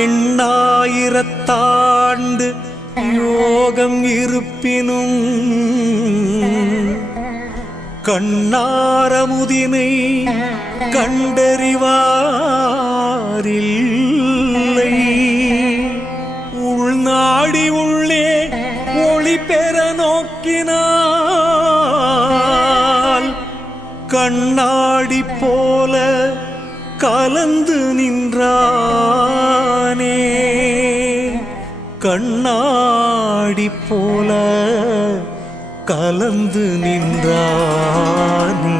எண்ணாயிரத்தாண்டு யோகம் இருப்பினும் கண்ணாரமுதினை கண்டறிவாரில்லை. உள்நாடி உள்ளே ஒளி பெற நோக்கினால் கண்ணாடி போல கலந்து நின்றானே. கண்ணாடி போல கலந்து நின்றானே.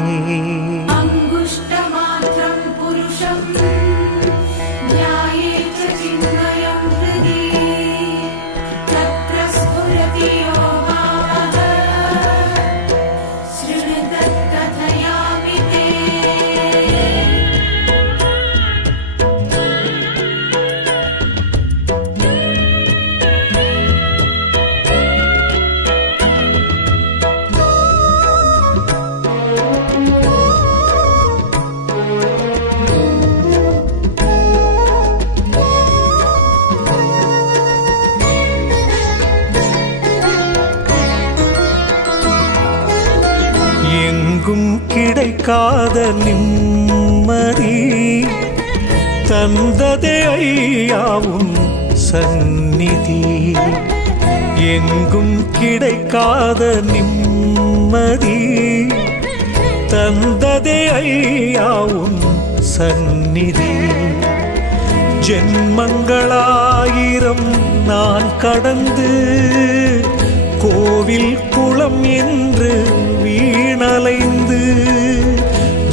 எங்கும் கிடைக்காத நிம்மதி தந்ததே ஐயாவும் சந்நிதி. எங்கும் கிடைக்காத நிம்மதி தந்ததே ஐயாவும் சந்நிதி. ஜென்மங்களாயிரம் நான் கடந்து கோவில் குளம் என்று வீணலைந்து,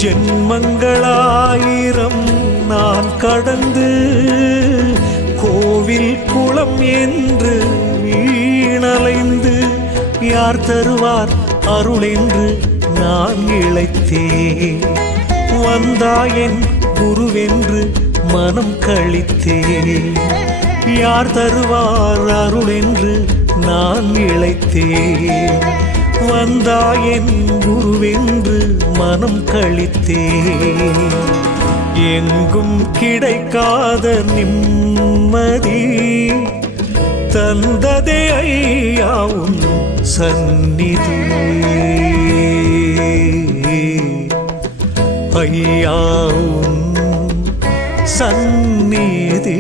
ஜென்மங்களாயிரம் நான் கடந்து கோவில் குளம் என்று வீணலைந்து, யார் தருவார் அருள் என்று நான் இழைத்தேன். வந்தாயன் குருவென்று மனம் கழித்தேன். யார் தருவார் அருள் என்று நான் இழைத்தேன். வந்தாயன் குருவென்று மனம் கழித்தேன். எங்கும் கிடைக்காத நிம்மதி தந்ததே ஐயாவும் சந்நிதி. ஐயாவும் சந்நிதி.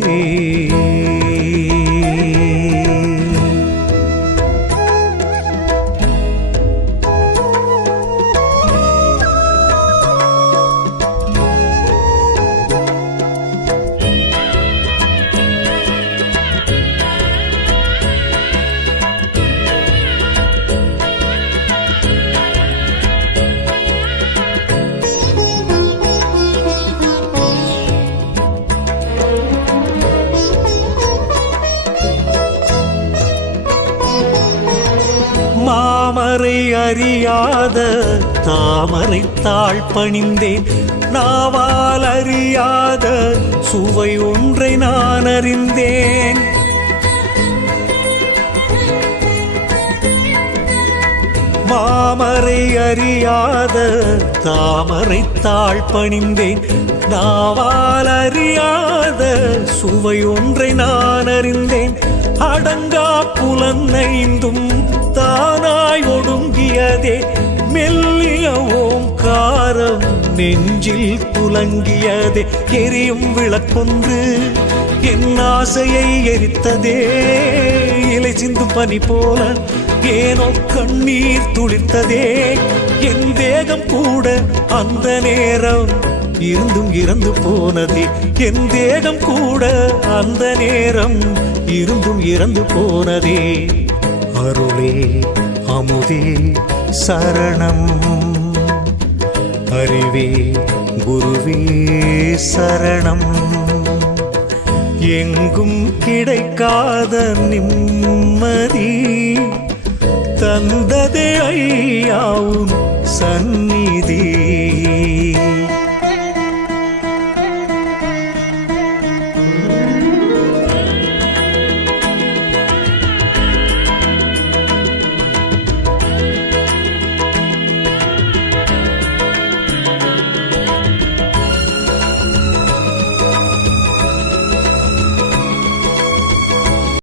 மாமரை அறியாத தாமரை தாழ் பணிந்தேன். நாவால் அறியாத சுவை ஒன்றை நான் அறிந்தேன். மாமரை அறியாத தாமரை தாழ் பணிந்தேன். நாவால் அறியாத சுவை ஒன்றை நான் அறிந்தேன். அடங்கா புலனைந்தும் தானாய் ஒடுங்கியதே மெல்லிய ஓங்காரம் நெஞ்சில் துலங்கியதே. எரியும் விளக்கொன்று என் ஆசையை எரித்ததே. இலை சிந்தும் பனி போல ஏனோ கண்ணீர் துளிர்த்ததே. என் தேகம் கூட அந்த நேரம் இருந்தும் இறந்து போனதே. என் தேகம் கூட அந்த நேரம் இருந்தும் இறந்து போனதே. அருளே அமுதே சரணம். அறிவே குருவே சரணம். எங்கும் கிடைக்காத நிம்மதி தந்ததே ஐயாவும் சந்நிதி.